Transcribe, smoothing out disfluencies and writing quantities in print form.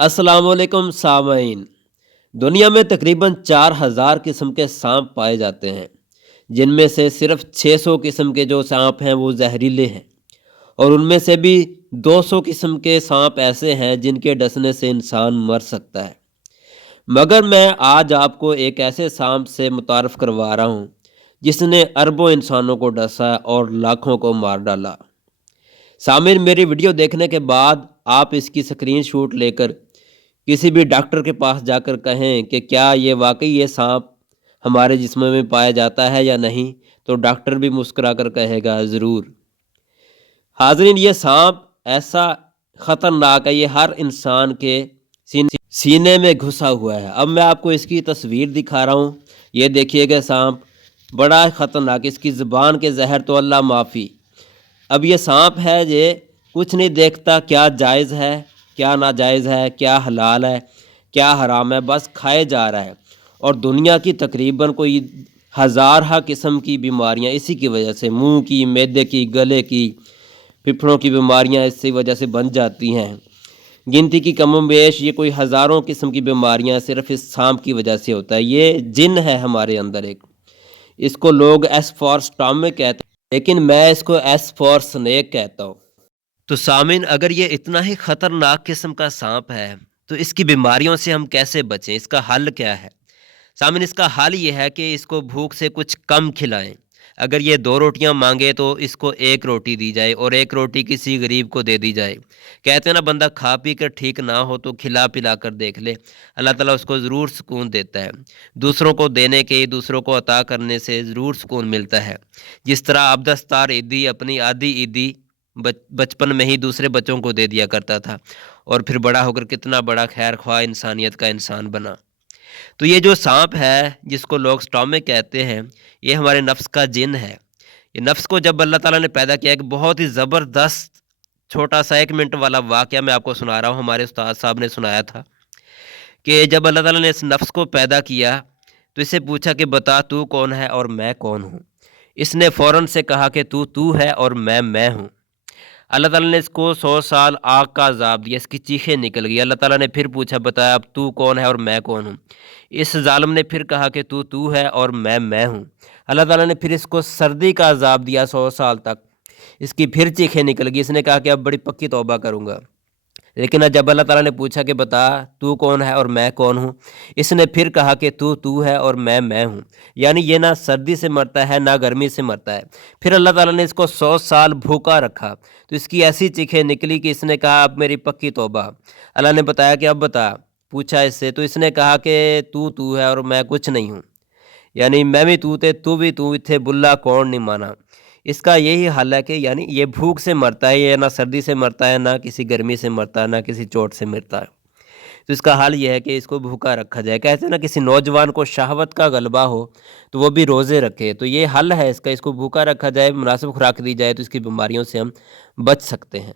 अस्सलाम वालेकुम सामईन। दुनिया में तकरीबन 4000 किस्म के सांप पाए जाते हैं, जिनमें से सिर्फ 600 किस्म के जो सांप हैं वो जहरीले हैं, और उनमें से भी 200 किस्म के सांप ऐसे हैं जिनके डसने से इंसान मर सकता है। मगर मैं आज आपको एक ऐसे सांप से मुतारफ़ करवा रहा हूँ जिसने अरबों इंसानों को डसा और लाखों को मार डाला। सामिर, मेरी वीडियो देखने के बाद आप इसकी स्क्रीनशॉट लेकर किसी भी डॉक्टर के पास जाकर कहें कि क्या ये सांप हमारे जिस्म में पाया जाता है या नहीं, तो डॉक्टर भी मुस्कुरा कर कहेगा ज़रूर। हाज़रीन, ये सांप ऐसा ख़तरनाक है, ये हर इंसान के सीने में घुसा हुआ है। अब मैं आपको इसकी तस्वीर दिखा रहा हूँ। ये देखिएगा सांप बड़ा ख़तरनाक, इसकी ज़ुबान के जहर तो अल्लाह माफ़ी। अब ये सांप है, ये कुछ नहीं देखता क्या जायज़ है, क्या नाजायज़ है, क्या हलाल है, क्या हराम है, बस खाए जा रहा है। और दुनिया की तकरीबन कोई हज़ार किस्म की बीमारियां इसी की वजह से, मुंह की, मैदे की, गले की, फेफड़ों की बीमारियां इसी वजह से बन जाती हैं। गिनती की कमोबेश ये कोई हज़ारों किस्म की बीमारियां सिर्फ इस सांप की वजह से होता है। ये जिन है हमारे अंदर एक, इसको लोग एस फॉर स्टॉमक कहते हैं, लेकिन मैं इसको एस फॉर स्नेक कहता हूँ। तो सामिन, अगर ये इतना ही ख़तरनाक किस्म का सांप है तो इसकी बीमारियों से हम कैसे बचें? इसका हल क्या है? सामिन, इसका हल ये है कि इसको भूख से कुछ कम खिलाएं। अगर ये 2 रोटियां मांगे तो इसको 1 रोटी दी जाए और 1 रोटी किसी गरीब को दे दी जाए। कहते हैं ना, बंदा खा पी कर ठीक ना हो तो खिला पिला कर देख ले, अल्लाह ताला उसको ज़रूर सुकून देता है। दूसरों को देने के, दूसरों को अता करने से ज़रूर सुकून मिलता है। जिस तरह अब्दस्तार ईदी अपनी आधी ईदी बचपन में ही दूसरे बच्चों को दे दिया करता था, और फिर बड़ा होकर कितना बड़ा खैर ख्वाह इंसानियत का इंसान बना। तो ये जो सांप है जिसको लोग स्टॉमक कहते हैं, ये हमारे नफ्स का जिन है। ये नफ्स को जब अल्लाह ताला ने पैदा किया, एक बहुत ही ज़बरदस्त छोटा सा 1 मिनट वाला वाक़या मैं आपको सुना रहा हूँ। हमारे उस्ताद साहब ने सुनाया था कि जब अल्लाह ताला ने इस नफ्स को पैदा किया तो इससे पूछा कि बता तू कौन है और मैं कौन हूँ। इसने फ़ौरन से कहा कि तू तू है और मैं हूँ। अल्लाह ताला ने इसको 100 साल आग का अज़ाब दिया, इसकी चीखें निकल गई। अल्लाह ताला ने फिर पूछा, बता अब तू कौन है और मैं कौन हूँ। इस ज़ालिम ने फिर कहा कि तू तू है और मैं हूँ। अल्लाह ताला ने फिर इसको सर्दी का अज़ाब दिया 100 साल तक, इसकी फिर चीखें निकल गई। इसने कहा कि अब बड़ी पक्की तौबा करूँगा। लेकिन जब अल्लाह ताला ने पूछा कि बता तू कौन है और मैं कौन हूँ, इसने फिर कहा कि तू तू है और मैं हूँ। यानी ये ना सर्दी से मरता है ना गर्मी से मरता है। फिर अल्लाह ताला ने इसको 100 साल भूखा रखा तो इसकी ऐसी चीखें निकली कि इसने कहा अब मेरी पक्की तौबा। अल्लाह ने बताया कि अब बता, पूछा इससे तो इसने कहा कि तू तू है और मैं कुछ नहीं हूँ। यानी मैं भी तू थे, तू भी तू थे, बुल्ला कौन नहीं माना। इसका यही हल है कि यानी ये भूख से मरता है, ये ना सर्दी से मरता है, ना किसी गर्मी से मरता है, ना किसी चोट से मरता है। तो इसका हल ये है कि इसको भूखा रखा जाए। कहते हैं ना, किसी नौजवान को शहवत का गलबा हो तो वो भी रोज़े रखे। तो ये हल है इसका, इसको भूखा रखा जाए, मुनासिब खुराक दी जाए तो इसकी बीमारियों से हम बच सकते हैं।